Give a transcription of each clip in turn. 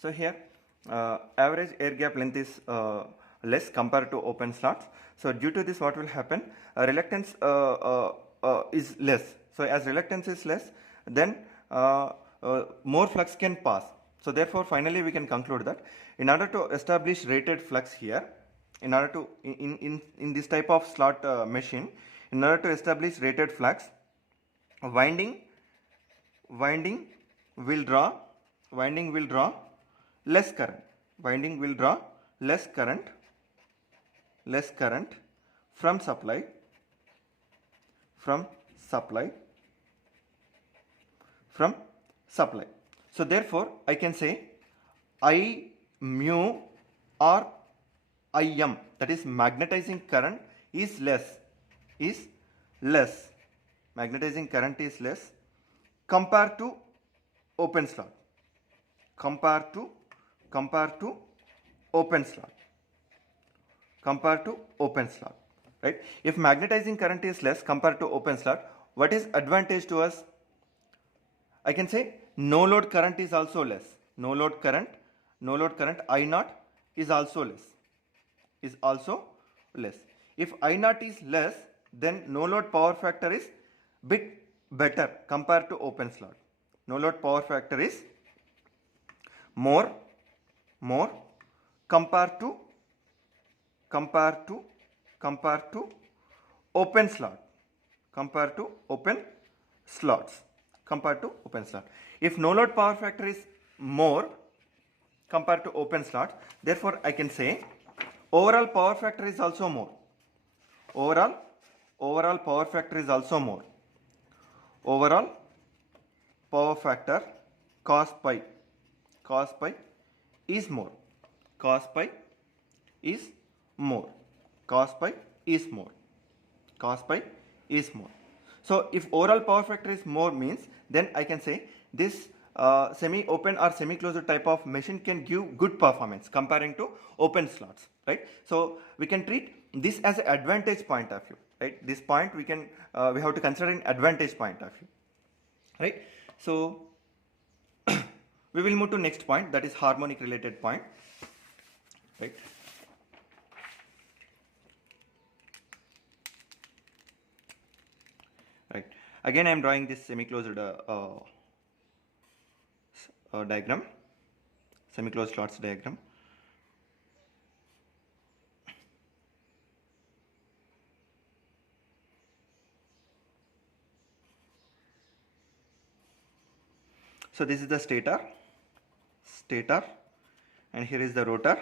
So here average air gap length is less compared to open slots. So due to this, what will happen? Reluctance is less. So as reluctance is less, then more flux can pass. So therefore, finally we can conclude that in order to establish rated flux here, in order to in this type of slot machine, in order to establish rated flux, winding will draw less current. Winding will draw less current from supply So therefore I can say I mu or Im, that is magnetizing current, is less. Magnetizing current is less compared to open slot. Compared to open slot. Right? If magnetizing current is less compared to open slot, what is advantage to us? I can say no load current is also less. No load current I naught is also less. If I naught is less, then no load power factor is bit better compared to open slot. No load power factor is more compared to open slot. If no load power factor is more compared to open slot, therefore I can say overall power factor is also more. Overall power factor is also more. Overall power factor cos pi is more. Cos pi is more. So if overall power factor is more means, then I can say this semi-open or semi-closed type of machine can give good performance comparing to open slots, right? So we can treat this as an advantage point of view, right? This point we can we have to consider an advantage point of view, right? So we will move to next point, that is harmonic related point, right? Right. Again, I am drawing this semi-closed diagram, semi-closed slots diagram. So this is the stator, and here is the rotor,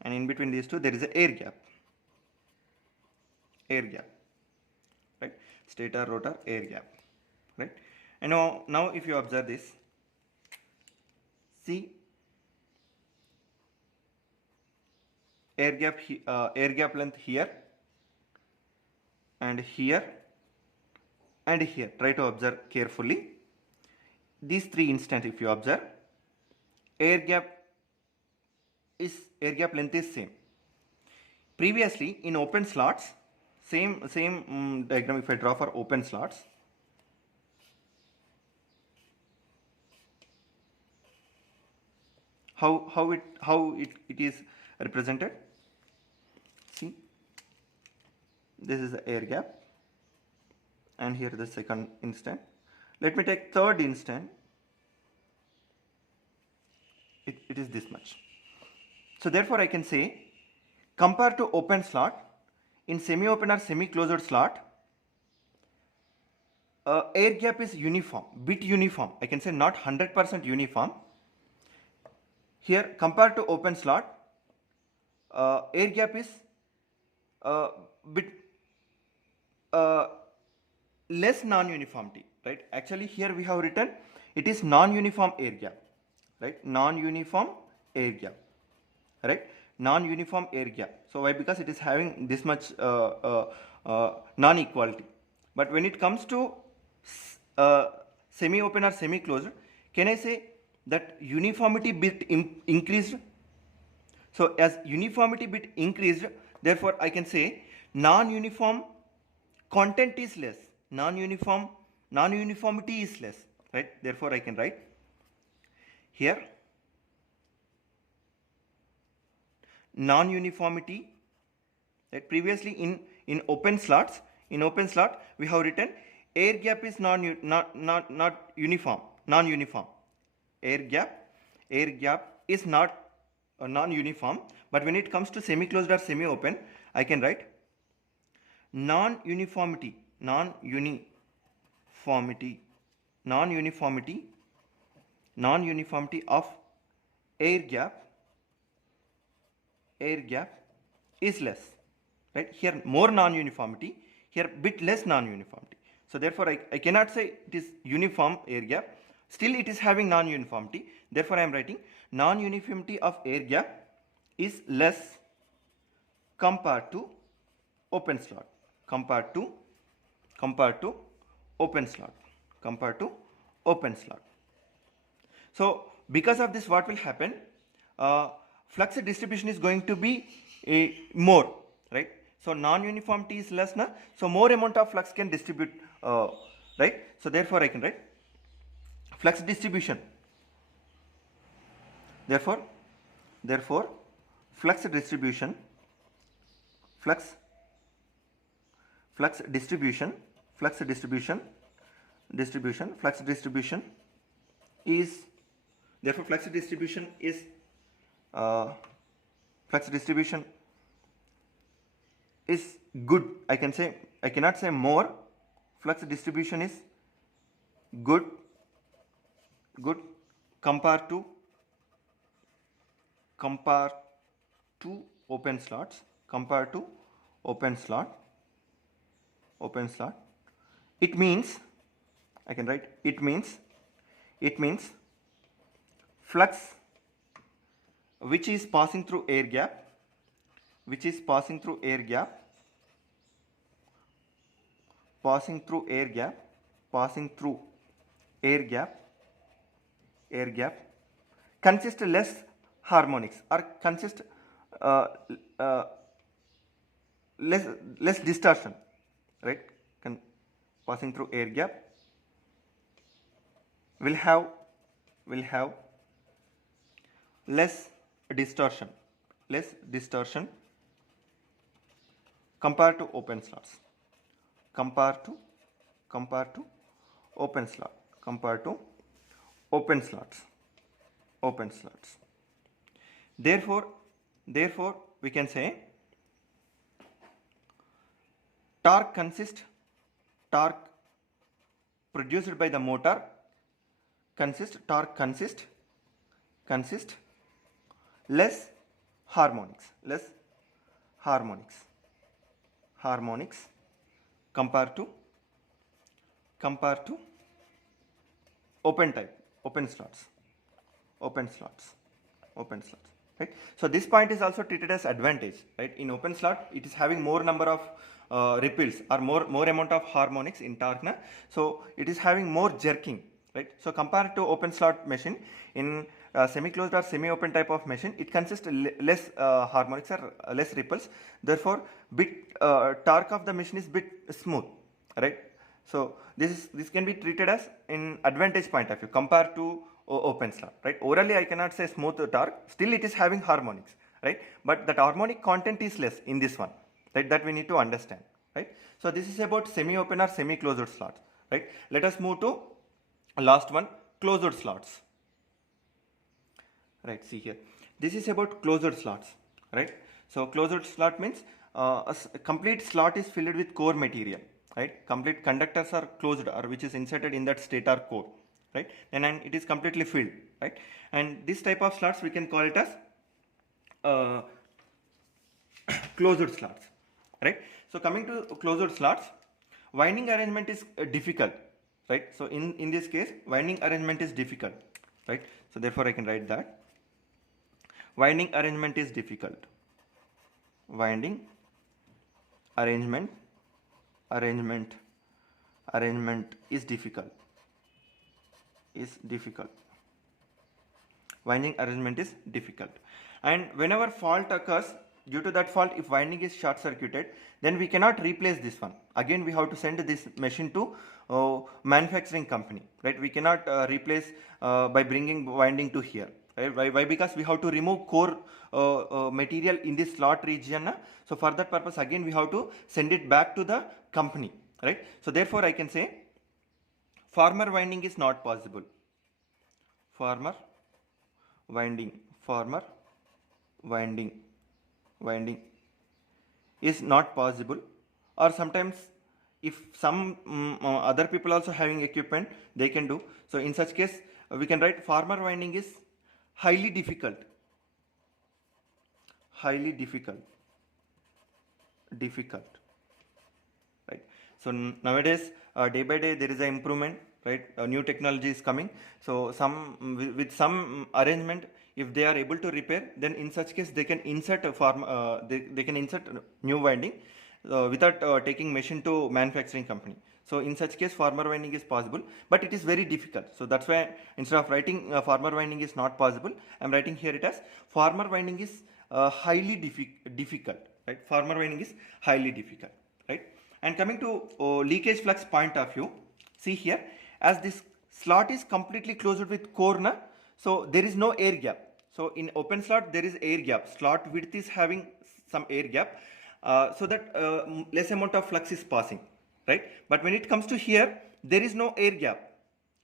and in between these two there is an air gap. Right? Stator, rotor, air gap. Right? And now if you observe this, see air gap length here and here and here. Try to observe carefully. These three instants, if you observe, air gap length is same. Previously in open slots, same diagram if I draw for open slots, how it is represented. See, this is the air gap, and here the second instant. Let me take third instant. It is this much. So therefore I can say, compared to open slot, in semi-open or semi-closed slot, air gap is uniform, bit uniform. I can say not 100% uniform. Here compared to open slot, air gap is bit less non-uniformity, right? Actually here we have written it is non-uniform air gap, right? Non-uniform air gap, right? Non-uniform air gap. So why? Because it is having this much non-equality. But when it comes to semi-open or semi-closed, can I say that uniformity bit increased? So as uniformity bit increased, therefore I can say non-uniform content is less. Non-uniformity is less, right? Therefore I can write here non-uniformity. Right? Previously in open slots, we have written air gap is not uniform, non-uniform. Air gap is not non-uniform, but when it comes to semi-closed or semi-open, I can write non-uniformity of air gap is less. Right? Here more non-uniformity, here bit less non-uniformity. So therefore I cannot say it is uniform air gap, still it is having non-uniformity. Therefore I am writing non-uniformity of air gap is less compared to open slot, compared to open slot. So because of this, what will happen? Flux distribution is going to be more, right? So non-uniformity is less, na? So more amount of flux can distribute, right? So therefore I can write flux distribution. Therefore flux distribution is, therefore flux distribution is good. I cannot say more. Flux distribution is good compared to open slots, It means, I can write, it means flux which is passing through air gap, passing through air gap consist less harmonics or consist less distortion, right? Passing through air gap will have less distortion compared to open slots, open slots. Therefore we can say torque produced by the motor consist less harmonics compared to open slots, right? So this point is also treated as advantage, right? In open slot it is having more number of ripples or more amount of harmonics in torque, na? So it is having more jerking, right? So compared to open slot machine, in semi-closed or semi-open type of machine, it consists less harmonics or less ripples. Therefore torque of the machine is bit smooth, right? So this can be treated as in advantage point of view compared to open slot, right? Orally I cannot say smooth torque, still it is having harmonics, right? But that harmonic content is less in this one, right? That we need to understand, right? So this is about semi-open or semi-closed slots, right? Let us move to last one, closed slots, right? See here, this is about closed slots, right? So closed slot means a complete slot is filled with core material, right? Complete conductors are closed or which is inserted in that stator core, right? And it is completely filled, right? And this type of slots we can call it as closed slots, right? So coming to closed slots, winding arrangement is difficult, right? So in this case winding arrangement is difficult, right? So therefore I can write that winding arrangement is difficult. Winding arrangement is difficult. Winding arrangement is difficult. And whenever fault occurs, due to that fault, if winding is short circuited, then we cannot replace this one. Again we have to send this machine to manufacturing company, right? We cannot replace by bringing winding to here. right? Why? Because we have to remove core material in this slot region. So for that purpose, again we have to send it back to the company, right? So therefore I can say farmer winding is not possible. Farmer winding, farmer winding is not possible. Or sometimes if some other people also having equipment, they can do. So in such case we can write farmer winding is highly difficult, right? So nowadays day by day there is an improvement, right? New technology is coming. So some with some arrangement, if they are able to repair, then in such case they can insert a they can insert new winding without taking machine to manufacturing company. So in such case farmer winding is possible, but it is very difficult. So that's why instead of writing farmer winding is not possible, I am writing here it as farmer winding is highly difficult, right? Farmer winding is highly difficult, right? And coming to leakage flux point of view, see here, as this slot is completely closed with core, so there is no air gap. So in open slot there is air gap. Slot width is having some air gap, so that less amount of flux is passing, right? But when it comes to here, there is no air gap,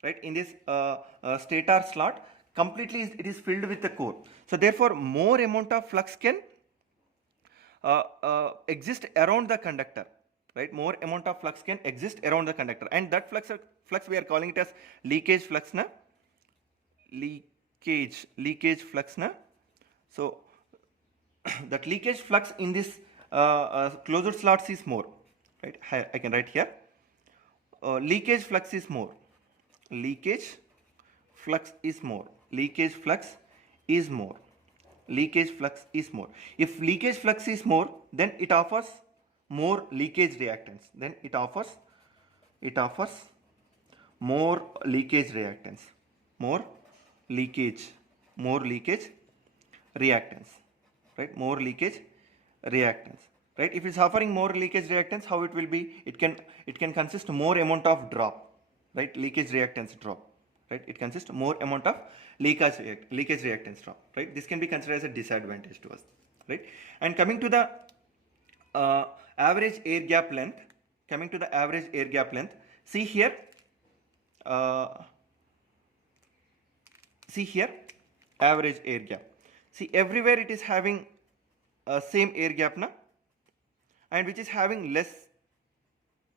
right? In this stator slot, completely it is filled with the core. So therefore more amount of flux can exist around the conductor, right? More amount of flux can exist around the conductor, and that flux we are calling it as leakage flux, leakage flux. So that leakage flux in this closed slots is more, right? I can write here leakage flux is more, leakage flux is more, leakage flux is more, leakage flux is more. If leakage flux is more, then it offers more leakage reactance, then it offers more leakage reactance, more leakage reactance, right? More leakage reactance, right? If it's offering more leakage reactance, how it will be? It can consist more amount of drop, right? Leakage reactance drop, right? It consists more amount of leakage reactance drop, right? This can be considered as a disadvantage to us, right? And coming to the average air gap length, see here, average air gap. See, everywhere it is having same air gap, and which is having less,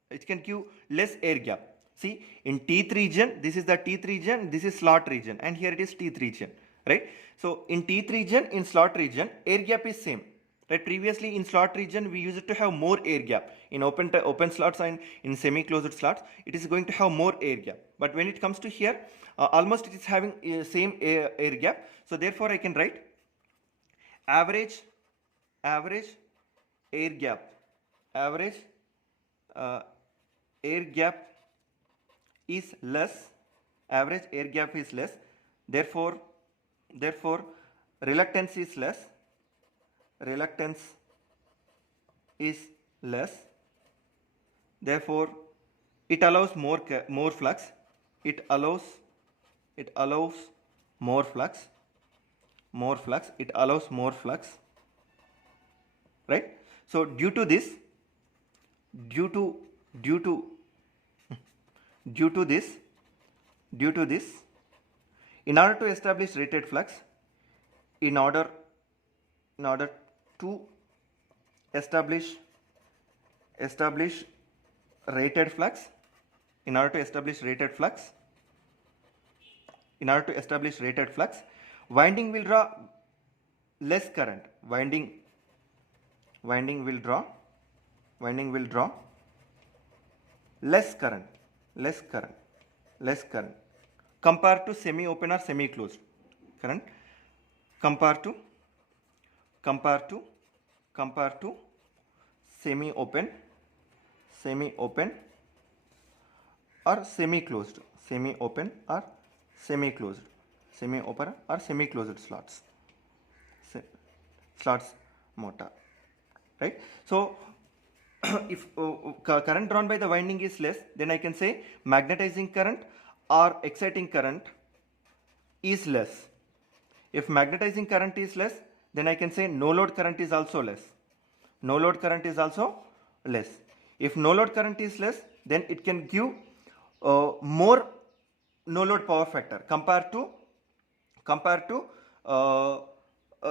it can give less air gap. See, in teeth region, this is the teeth region, this is slot region, and here it is teeth region, right? So in teeth region, in slot region, air gap is same, right? Previously in slot region we used to have more air gap. In open slots and in semi-closed slots, it is going to have more air gap. But when it comes to here, almost it is having same air gap. So therefore I can write average air gap, air gap is less, average air gap is less, therefore reluctance is less, therefore it allows more flux, it allows more flux, it allows more flux, right? So due to this, in order to establish rated flux, in order to establish rated flux, winding will draw less current, winding will draw less current compared to semi-open or semi-closed current, compared to semi-open or semi-closed, semi-open or semi-closed slots motor, right? So if current drawn by the winding is less, then I can say magnetizing current or exciting current is less. If magnetizing current is less, then I can say no load current is also less. No load current is also less. If no load current is less, then it can give more no load power factor compared to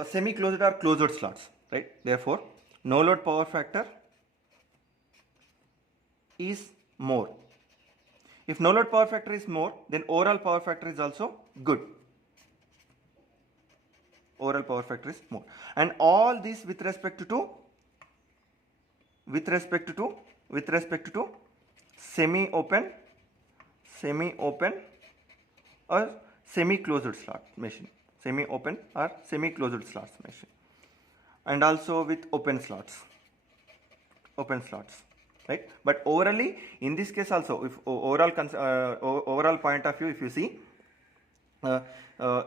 semi-closed or closed slots, right? Therefore, no load power factor is more. If no load power factor is more, then overall power factor is also good. Overall power factor is more. And all this with respect to semi-open or semi-closed slot machine. Semi-open or semi-closed slots machine. And also with open slots. Right? But orally, in this case also, if overall point of view, if you see,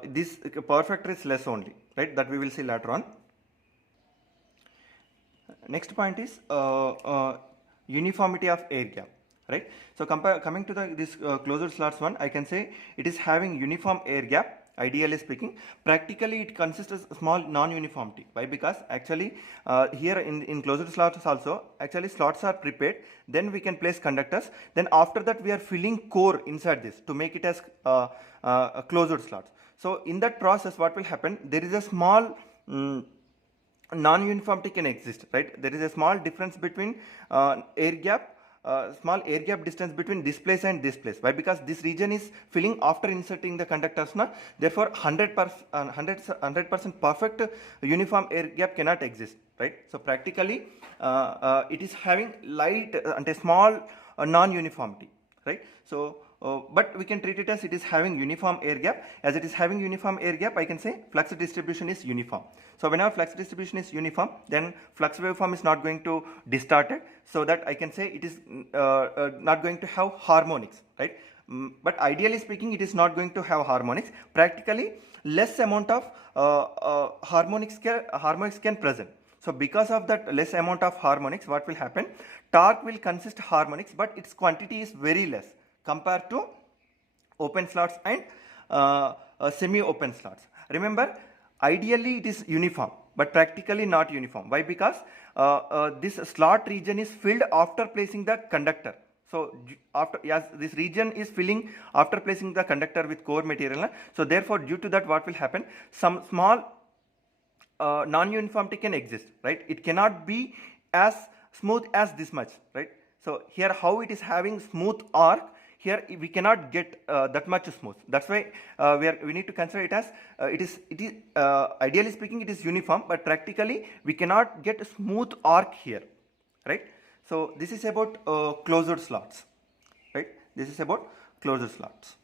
this power factor is less only, right? That we will see later on. Next point is uniformity of air gap, right? So coming to this closed slots one, I can say it is having uniform air gap. Ideally speaking, practically it consists of small non-uniformity. Why? Because actually here in closed slots also, actually slots are prepared, then we can place conductors, then after that we are filling core inside this to make it as closed slots. So in that process, what will happen, there is a small non-uniformity can exist, right? There is a small difference between air gap, small air gap distance between this place and this place. Why? Because this region is filling after inserting the conductors now. Therefore 100% perfect uniform air gap cannot exist, right? So practically it is having light and a small non-uniformity, right? So but we can treat it as it is having uniform air gap. As it is having uniform air gap, I can say flux distribution is uniform. So whenever flux distribution is uniform, then flux waveform is not going to distorted, so that I can say it is not going to have harmonics, right? But ideally speaking, it is not going to have harmonics. Practically less amount of harmonics can present. So because of that less amount of harmonics, what will happen? Torque will consist harmonics, but its quantity is very less compared to open slots and semi-open slots. Remember, ideally it is uniform, but practically not uniform. Why? Because this slot region is filled after placing the conductor. So this region is filling after placing the conductor with core material. So therefore, due to that, what will happen? Some small non-uniformity can exist, right? It cannot be as smooth as this much, right? So here how it is having smooth arc, here we cannot get that much smooth. That's why we need to consider it as it is ideally speaking it is uniform, but practically we cannot get a smooth arc here, right? So this is about closed slots, right? This is about closed slots.